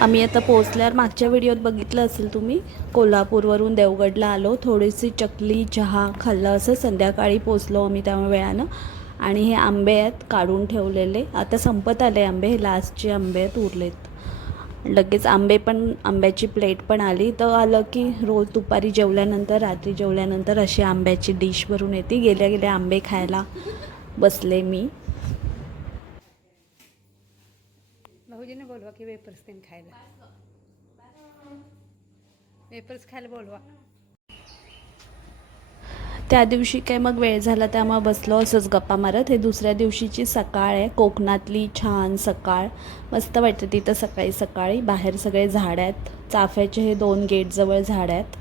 आम्ही आता पोचल्यावर मागच्या व्हिडिओत बघितलं असेल तुम्ही कोल्हापूरवरून देवगडला आलो थोडीशी चकली चहा खाल्लं असं संध्याकाळी पोचलो आम्ही त्या वेळानं. आणि हे आंबे आहेत काढून ठेवलेले. आता संपत आले आंबे हे लास्टचे आंबे आहेत उरलेत. लगेच आंबे पण आंब्याची प्लेट पण आली. तर आलं की रोज दुपारी जेवल्यानंतर रात्री जेवल्यानंतर अशी आंब्याची डिश भरून येते. गेल्या गेल्या आंबे खायला बसले मी. भाऊजीने बोलवा की वेपर्स तेन खायला. वेपर्स खायला बोलवा. त्या दिवशी काय मग वेळ झाला त्यामुळे बसलो असंच गप्पा मारत. हे दुसऱ्या दिवशीची सकाळ आहे. कोकणातली छान सकाळ. मस्त वाटतं तिथं सकाळी सकाळी. बाहेर सगळे झाड आहेत. चाफ्याचे हे दोन गेटजवळ झाड आहेत.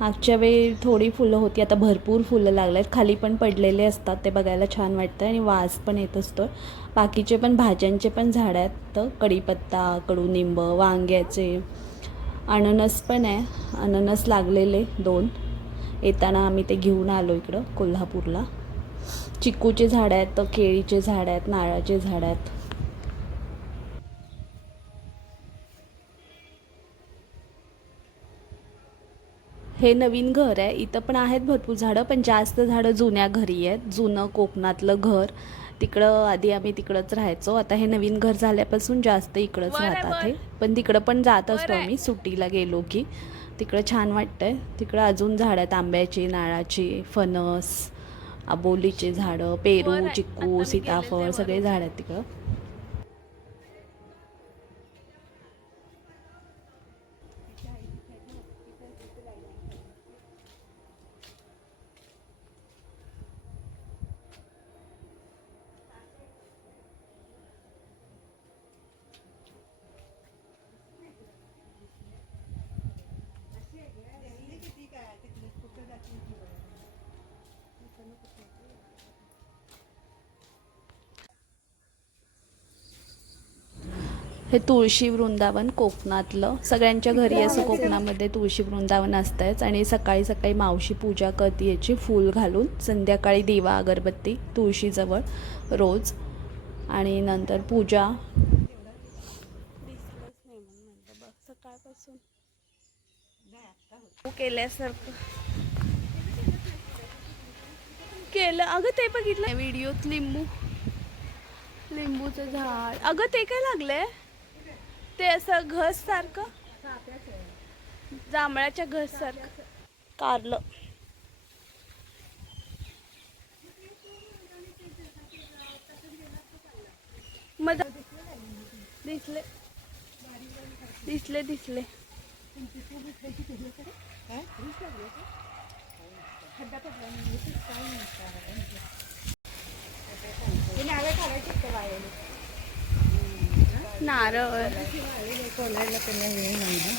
मागच्या वेळी थोडी फुलं होती आता भरपूर फुलं लागले आहेत खाली पण पडलेले असतात ते बघायला छान वाटतं आणि वास पण येत असतो. बाकीचे पण भाज्यांचे पण झाडं आहेत तर कढीपत्ता कडुनिंब वांग्याचे. अननस पण आहे अननस लागलेले दोन. येताना आम्ही ते घेऊन आलो इकडं कोल्हापूरला. चिक्कूचे झाडं आहेत तर केळीचे झाडं आहेत नारळाचे झाडं आहेत. हे नवीन घर आहे. इथं पण आहेत भरपूर झाडं पण जास्त झाडं जुन्या घरी आहेत. जुनं कोकणातलं घर. तिकडं आधी आम्ही तिकडंच राहायचो. आता हे नवीन घर झाल्यापासून जास्त इकडंच राहतात हे. पण तिकडं पण जात असतो आम्ही सुट्टीला गेलो की. तिकडं छान वाटतंय. तिकडं अजून झाडं आहेत आंब्याची नारळाची फणस आबोलीचे झाडं पेरू चिक्कू सीताफळ सगळे झाड आहेत तिकडं. हे तुळशी वृंदावन कोकणातलं. सगळ्यांच्या घरी असं कोकणामध्ये तुळशी वृंदावन असतंच आणि सकाळी सकाळी मावशी पूजा करते याची फूल घालून. संध्याकाळी दिवा अगरबत्ती तुळशीजवळ रोज. आणि नंतर पूजा. सकाळपासून केल्यासारखं. केलं. अगं ते बघितलं. व्हिडिओत लिंबू. लिंबूचं झाड. अगं ते काय लागलंय? ते असं घस सारखं जांभळाच्या घस सारखं कारलं. मग दिसले. दिसले दिसले. नारळ. कोलायला त्यांना हे नाही ना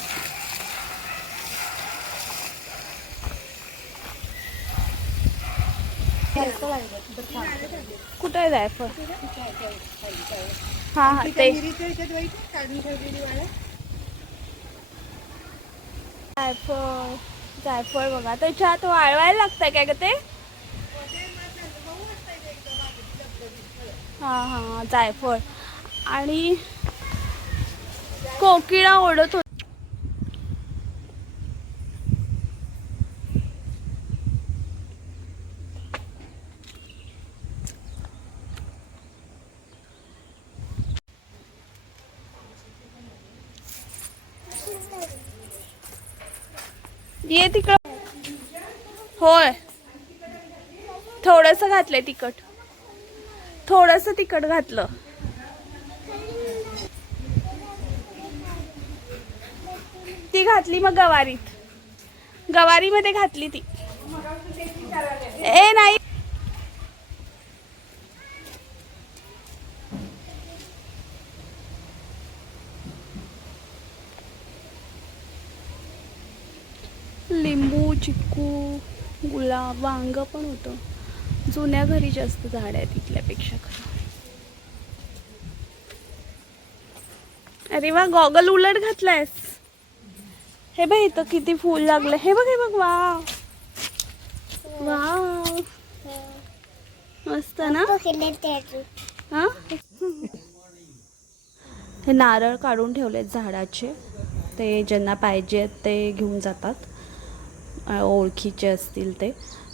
कुठे जायफळ? हा हा ते. जायफळ जायफळ बघा. त्याच्यात वाळवायला लागतंय काय ग ते? हा हा जायफळ. आणि कोकिळा ओढत होत. ये तिकडं. होय. थोडस घातलंय तिखट. थोडस तिखट घातलं. ती घातली मग गवारीत. गवारीमध्ये घातली ती. ए नाही. लिंबू चिक्कू गुलाब वांग पण होतं. जुन्या घरी जास्त झाड आहे तिथल्यापेक्षा खरं. अरे वा गॉगल उलट घातलायस. हे बघ इथं किती फूल लागलं. हे बघ हे बघ वा. वा. मस्त ना? हा? हे नारळ काढून ठेवलेत झाडाचे. ते ज्यांना पाहिजेत ते घेऊन जातात. ओळखीचे असतील ते.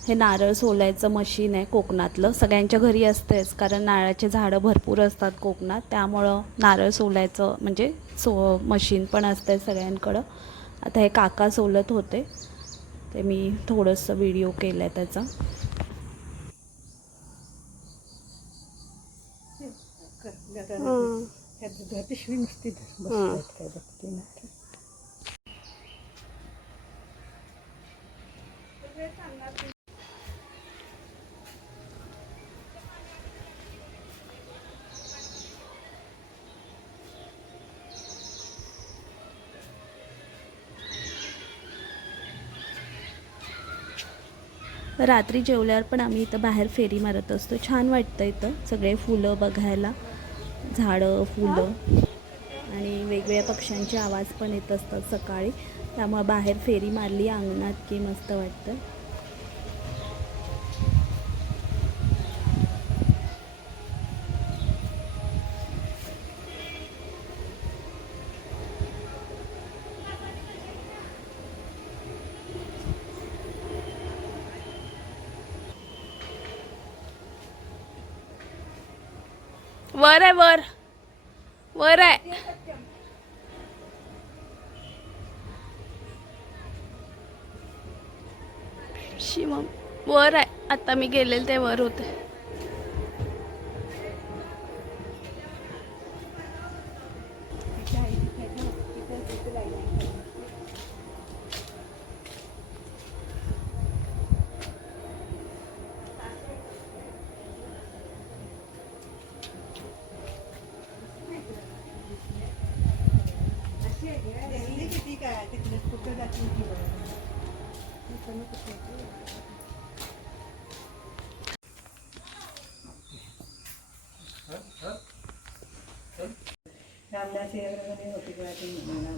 हे नारळ सोलायचं मशीन आहे कोकणातलं. सगळ्यांच्या घरी असतेच कारण नारळाचे झाडं भरपूर असतात कोकणात. त्यामुळं नारळ सोलायचं म्हणजे सो मशीन पण असते सगळ्यांकडं. आता हे काका सोलत होते. ते मी थोडंसं व्हिडिओ केला आहे त्याचा. पिशवी नुसती रात्री जेवल्यावर पण आम्ही इथं बाहेर फेरी मारत असतो. छान वाटतं इथं सगळे फुलं बघायला. झाडं फुलं आणि वेगवेगळ्या पक्ष्यांचे आवाज पण येत असतात सकाळी. त्यामुळे बाहेर फेरी मारली अंगणात की मस्त वाटतं. वर आहे वर. वर आहे. शिवम वर आहे. आता मी गेलेले ते वर होते किती काय तिकडे कुठं जातील की बघा. रामदास यादवने होती का ती मला.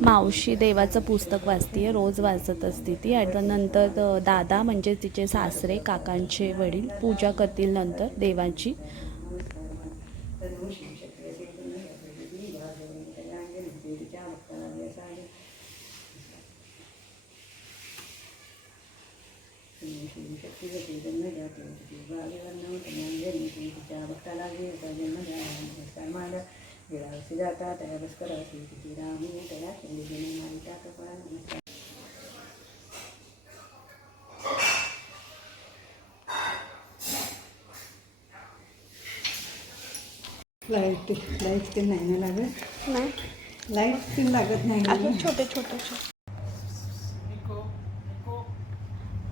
मावशी देवाचं पुस्तक वाचते रोज वाचत असते ती. आणि नंतर दादा म्हणजे तिचे सासरे काकांचे वडील पूजा करतील नंतर देवाची तनु शिवशक्ती असे गुण घातले. ती भागवली. त्याला अंगे नसते. तिच्या भक्ताला दिवस आहे. तनु शिवशक्ती गती जन्म जाते. ती भागवलं त्याला अंगे नसते. तिच्या भक्ताला दिवस जन्म जाते. नमस्कार माला गिळावशी जाता त्याला बसकर असे तिची रामी त्याला केली जन्म मारिता कपाळ नमस्कार लाइट लाइट ते नाही ना लागत नाही लाइट ते लागत नाही अजून छोटे छोटे।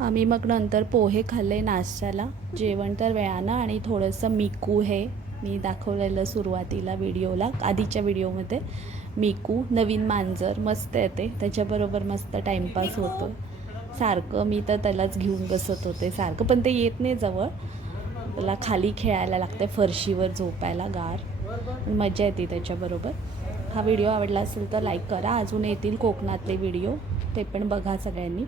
आम्ही मग नंतर पोहे खाल्ले नाश्त्याला. जेवण तर वेळानं आणि थोडंसं मिकू हे मी दाखवलेलं सुरुवातीला व्हिडिओला आधीच्या व्हिडिओमध्ये. मिकू नवीन मांजर मस्त येते त्याच्याबरोबर मस्त टाईमपास होतो सारखं मी तर त्यालाच घेऊन बसत होते सारखं पण ते येत नाही जवळ. त्याला खाली खेळायला लागते फरशीवर झोपायला गार. मजा येते त्याच्याबरोबर. हा व्हिडिओ आवडला असेल तर लाईक करा. अजून येतील कोकणातले व्हिडिओ. ते पण बघा सगळ्यांनी.